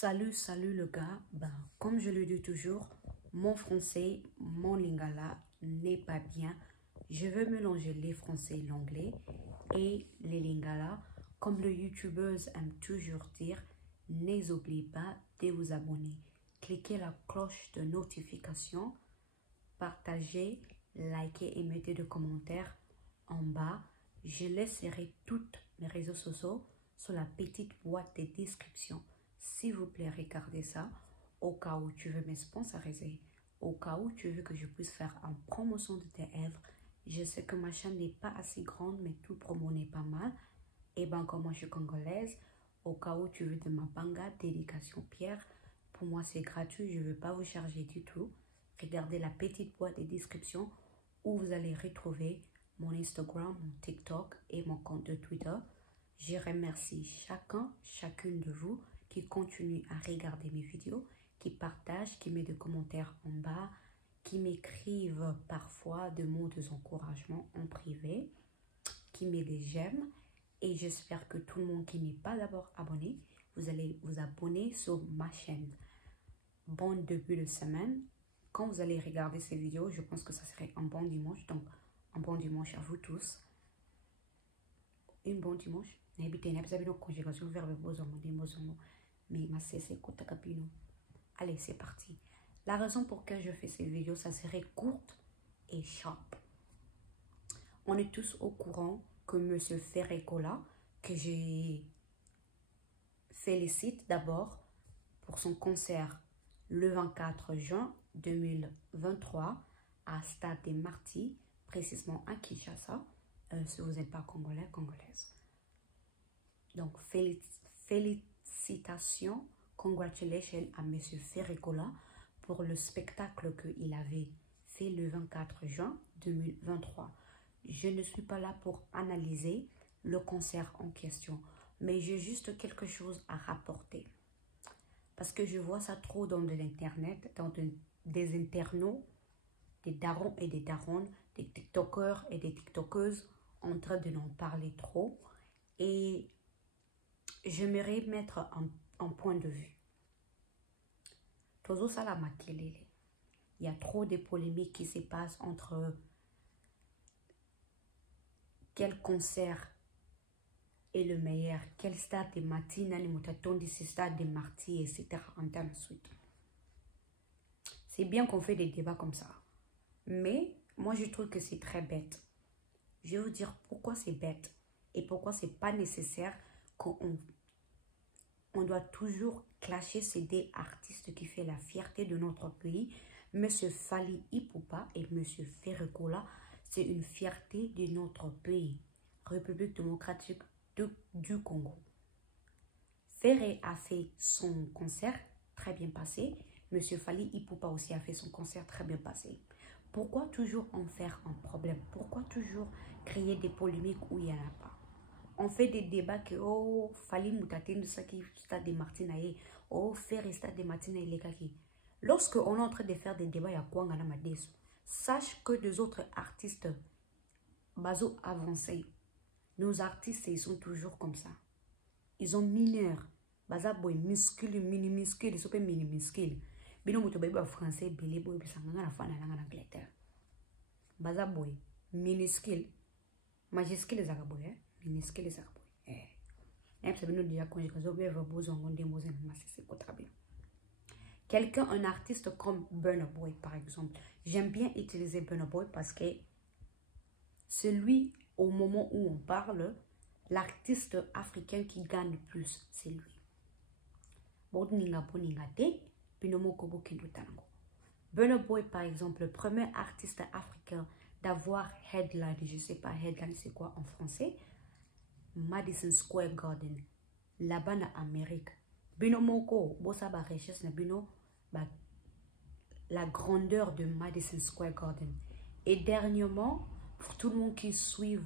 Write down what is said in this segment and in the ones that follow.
Salut le gars. Comme je le dis toujours, mon français, mon lingala n'est pas bien. Je veux mélanger les français et l'anglais et les lingala. Comme le youtubeuse aime toujours dire, n'oubliez pas de vous abonner. Cliquez la cloche de notification, partagez, likez et mettez des commentaires en bas. Je laisserai toutes mes réseaux sociaux sur la petite boîte de description. S'il vous plaît, regardez ça au cas où tu veux me sponsoriser, au cas où tu veux que je puisse faire une promotion de tes œuvres. Je sais que ma chaîne n'est pas assez grande, mais tout promo n'est pas mal. Et comme moi je suis congolaise, au cas où tu veux de ma banga, dédication Pierre, pour moi c'est gratuit, je ne veux pas vous charger du tout. Regardez la petite boîte de description où vous allez retrouver mon Instagram, mon TikTok et mon compte de Twitter. Je remercie chacune de vous qui continue à regarder mes vidéos, qui partagent, qui met des commentaires en bas, qui m'écrivent parfois des mots d'encouragement en privé, qui met des j'aime. Et j'espère que tout le monde qui n'est pas d'abord abonné, vous allez vous abonner sur ma chaîne. Bon début de semaine. Quand vous allez regarder ces vidéos, je pense que ça serait un bon dimanche. Donc, un bon dimanche à vous tous. Une bonne dimanche. Allez, c'est parti. La raison pour laquelle je fais ces vidéos, ça serait courte et sharp. On est tous au courant que M. Ferrecola, que je félicite d'abord pour son concert le 24 juin 2023 à Stade des Martyrs, précisément à Kinshasa, si vous n'êtes pas congolais, congolaise. Donc, félicitations, congratulations à M. Ferrecola pour le spectacle qu'il avait fait le 24 juin 2023. Je ne suis pas là pour analyser le concert en question, mais j'ai juste quelque chose à rapporter. Parce que je vois ça trop dans de l'internet, dans des internautes, des darons et des daronnes, des tiktokers et des tiktokeuses en train de n'en parler trop. Et j'aimerais mettre un point de vue. Tozo Salama Kelele. Il y a trop de polémiques qui se passent entre quel concert est le meilleur, quel stade de matina, les mutations de ce stade de martyrs, etc. Ensuite. C'est bien qu'on fait des débats comme ça. Mais moi, je trouve que c'est très bête. Je vais vous dire pourquoi c'est bête et pourquoi c'est pas nécessaire qu'on doit toujours clasher ces deux artistes qui font la fierté de notre pays. Monsieur Fally Ipupa et Monsieur Ferrecola, c'est une fierté de notre pays, République démocratique du Congo. Ferre a fait son concert très bien passé. Monsieur Fally Ipupa aussi a fait son concert très bien passé. Pourquoi toujours en faire un problème? Pourquoi toujours créer des polémiques où il n'y en a pas? On fait des débats que oh Fally Moutatine Saki stade de Martinae, oh Ferre stade de Martinae Lekaki. Lorsque on est en train de faire des débats, il y a quoi en Amadeus? Sache que des autres artistes baso avancés, nos artistes ils sont toujours comme ça. Ils ont mineur, baza boy muscule, mini muscule, ils sont pas mini muscule. Bino muto baby français, belé boy bisanganga na fana na Angleterre. Baza boy minuscule, majuscule zaka boy, minuscule zaka boy. Même si nous disons que je vais vous besoin de mots c'est très bien. Quelqu'un, un artiste comme Burna Boy par exemple, j'aime bien utiliser Burna Boy parce que celui au moment où on parle, l'artiste africain qui gagne le plus, c'est lui. Burna Boy, par exemple, le premier artiste africain d'avoir headline, je ne sais pas headline c'est quoi en français, Madison Square Garden, là-bas en Amérique. Bino moko, bosaba recherche na bino, la grandeur de Madison Square Garden. Et dernièrement, pour tout le monde qui suit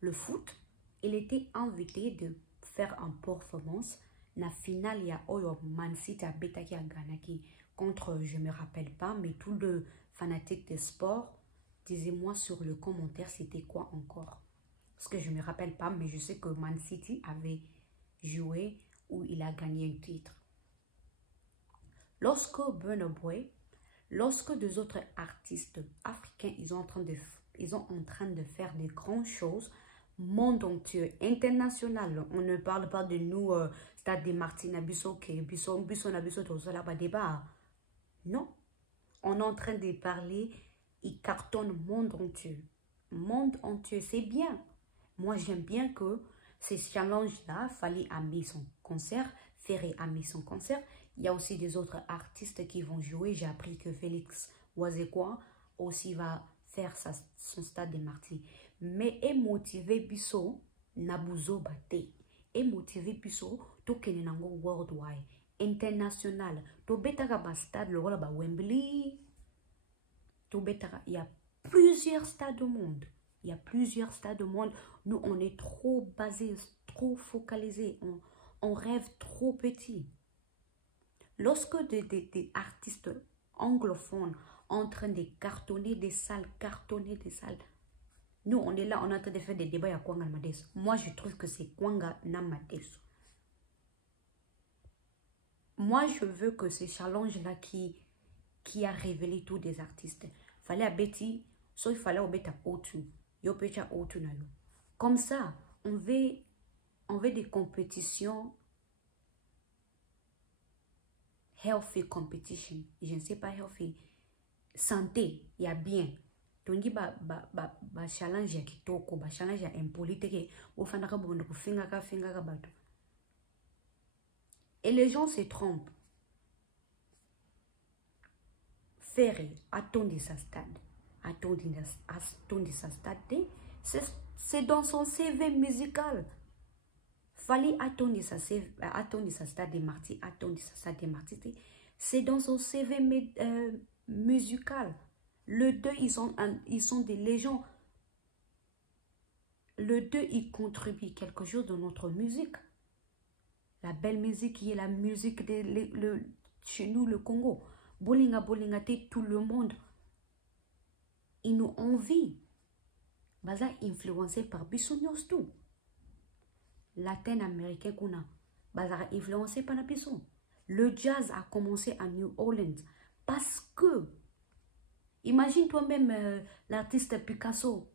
le foot, il était invité de faire une performance. La finale, il y a Man City à Betaki à Ganaki contre, je ne me rappelle pas, mais tous les fanatiques de sport, disez-moi sur le commentaire, c'était quoi encore? Parce que je ne me rappelle pas, mais je sais que Man City avait joué ou il a gagné un titre. Lorsque Burna Boy, lorsque des autres artistes africains, ils sont en train de faire des grandes choses, monde entier, international, on ne parle pas de nous, Stade des Martyrs, Bisso, débat. Non, on est en train de parler, il cartonne monde entier. Monde entier, c'est bien. Moi, j'aime bien que ces challenges-là, fallait amener son concert, Ferré a mis son concert. Il y a aussi des autres artistes qui vont jouer. J'ai appris que Félix Wazekwa aussi va faire son Stade des Martyrs. Mais est motivé Bisso, Nabuzo Bate. Est motivé Bisso, Tokenenango Worldwide, international. To betara ba stade, le rôle ba Wembley. To betara, il y a plusieurs stades au monde. Il y a plusieurs stades au monde. Nous, on est trop basés, trop focalisés. On rêve trop petit. Lorsque des artistes anglophones en train de cartonner des salles, nous, on est là, on est en train de faire des débats à Kwanga Namadeso. Moi, je trouve que c'est Kwanga Namadeso. Moi, je veux que ce challenge-là qui a révélé tous des artistes. Fallait à Betty, soit il fallait au Beta Otu. Yo Pecha Otu Nalo. Comme ça, on veut des compétitions. Healthy competition. Je ne sais pas healthy. Santé, il y a bien. Tongi ba challenge ya kitoko, ba challenge ya impolitique. Ofandaka bondo finga ka bato. Et les gens se trompent. Ferré, attendu sa stade. Attendu sa stade. C'est dans son CV musical. Fallait attendre sa stade des martyrs, c'est dans son CV musical. Le 2, ils sont des légendes. Le 2, ils contribuent quelque chose dans notre musique. La belle musique qui est la musique chez nous, le Congo. Bolinga, tout le monde. Ils nous envient. Baza influencé par Bissonios tout. Latin-américain qu'on a, bazar influencé par la personne. Le jazz a commencé à New Orleans parce que, imagine toi-même l'artiste Picasso,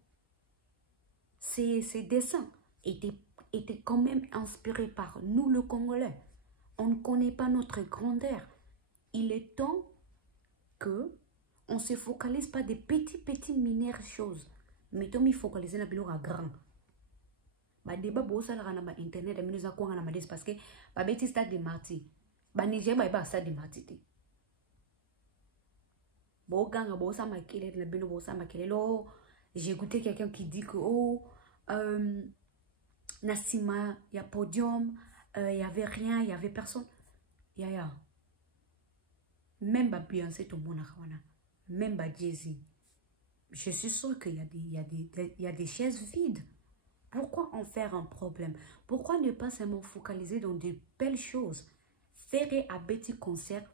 ses dessins étaient quand même inspirés par nous, le Congolais. On ne connaît pas notre grandeur. Il est temps que on se focalise pas des petits minères choses, mais il focalise la bilora grand. Ba débat bosa la na ba internet de minuza kwanga na madès parce que ba beti stade de martyr ba Niger ba stade de martyr te bo ganga bosa makele na bino bosa makele lo. J'ai écouté quelqu'un qui dit que Nassima il y a podium, il y avait rien, il y avait personne. Ya même ba Beyoncé tout le monde a même ba Jay-Z. Je suis sûre qu'il y a des chaises vides. Pourquoi en faire un problème? Pourquoi ne pas seulement focaliser dans de belles choses? Ferré à Betty concert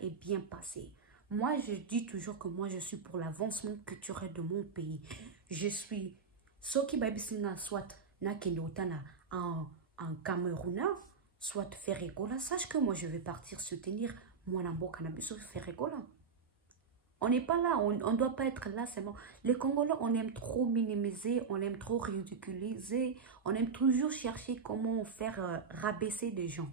est bien passé. Moi, je dis toujours que moi, je suis pour l'avancement culturel de mon pays. Je suis... Soki Babisinga, soit Nakendotana en Cameroun, soit Ferregola. Sache que moi, je vais partir soutenir Mwanambo Canabiso Ferregola. On n'est pas là, on ne doit pas être là seulement. Les Congolais, on aime trop minimiser, on aime trop ridiculiser, on aime toujours chercher comment faire rabaisser des gens.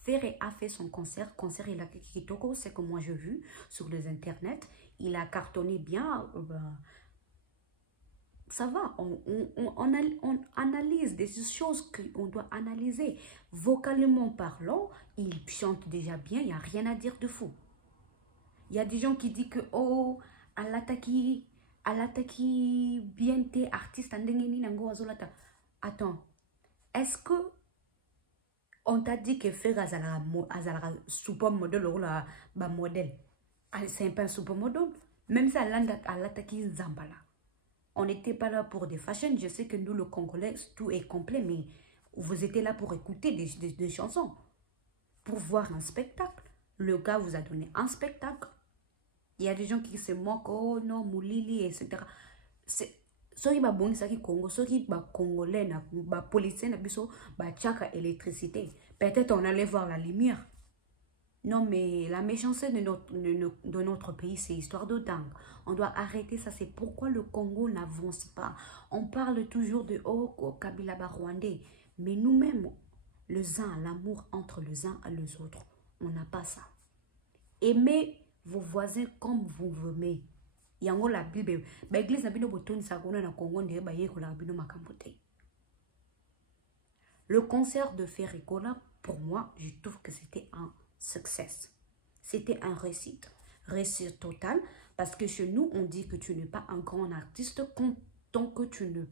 Ferré a fait son concert, il a Kitoko, c'est que moi j'ai vu sur les internets, il a cartonné bien. Ça va, on analyse des choses qu'on doit analyser. Vocalement parlant, il chante déjà bien, il n'y a rien à dire de fou. Il y a des gens qui disent que, oh, alataki bien t'es artiste, attends, est-ce que on t'a dit que faire azala super modèle ou la modèle? C'est pas un super modèle. Même ça, alataki zambala. On n'était pas là pour des fashions. Je sais que nous, le Congolais, tout est complet, mais vous étiez là pour écouter des chansons, pour voir un spectacle. Le gars vous a donné un spectacle. Il y a des gens qui se moquent, oh non, Moulili, etc. soki ba bongisaki Congo, soki ba congolais na ba policier na biso ba tchaka électricité, peut-être on allait voir la lumière. Non, mais la méchanceté de notre pays, c'est histoire de dingue. On doit arrêter ça. C'est pourquoi le Congo n'avance pas. On parle toujours de Kabila Rwandais. Mais nous-mêmes, les uns, l'amour entre les uns et les autres, on n'a pas ça. Aimez vos voisins comme vous aimez. Yango la Bible. L'église n'a pas de sa na Congo le concert de Ferricola, pour moi, je trouve que c'était un succès. C'était un réussite. Réussite totale, parce que chez nous, on dit que tu n'es pas un grand artiste tant que tu ne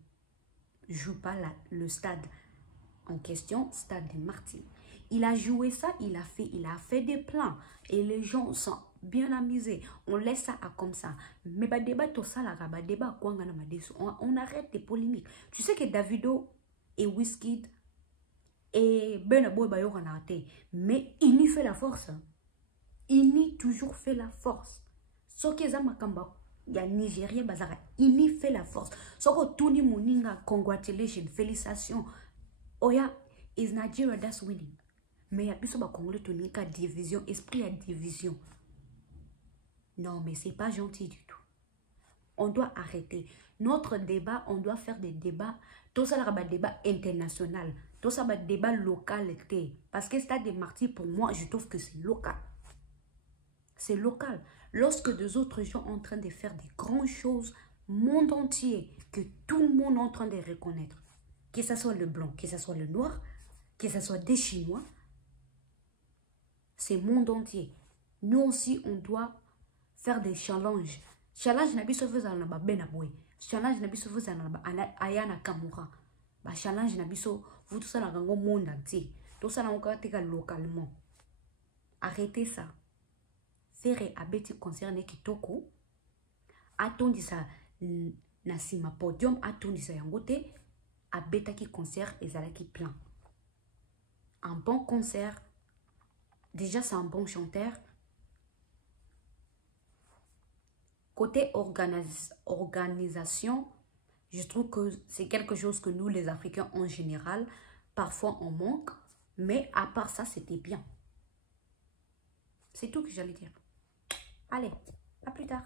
joues pas le stade en question, stade des Martyrs. Il a joué ça, il a fait des plans et les gens sont bien amusés. On laisse ça comme ça. Mais bah débat tout ça là, bah débat quoi on arrête les polémiques. Tu sais que Davido et Wizkid et Ben Boy Bayo Ranate, mais il y fait la force. Il y toujours fait la force. Ce que Zamakamba, il y a Nigérien Bazara, il y fait la force. Ce que Tony Moninga, congratulations, félicitations. Oya, is Nigeria that's winning. Mais il y a plus de Congolais Tony qui a division, esprit à division. Non, mais c'est pas gentil du tout. On doit arrêter. Notre débat, on doit faire des débats. Tout ça, c'est un débat international. Tout ça, c'est un débat local. Parce que Stade des Martyrs, pour moi, je trouve que c'est local. C'est local. Lorsque des autres gens sont en train de faire des grandes choses, monde entier, que tout le monde est en train de reconnaître, que ce soit le blanc, que ce soit le noir, que ce soit des Chinois, c'est monde entier. Nous aussi, on doit faire des challenges. Challenge n'a pas sauvé à la Benaboué. Challenge n'a pas sauvé à la Ayana Kamura. Challenge n'a pas sauvé vous tout ça dans le monde entier. Tout ça dans le localement. Arrêtez ça. Faire un petit concert Kitoko. Attendez ça. Nasima podium. Attendez ça yangote. A beta qui concert et zala qui plein. Un bon concert. Déjà c'est un bon chanteur. Côté organisation, je trouve que c'est quelque chose que nous, les Africains, en général, parfois on manque. Mais à part ça, c'était bien. C'est tout que j'allais dire. Allez, à plus tard.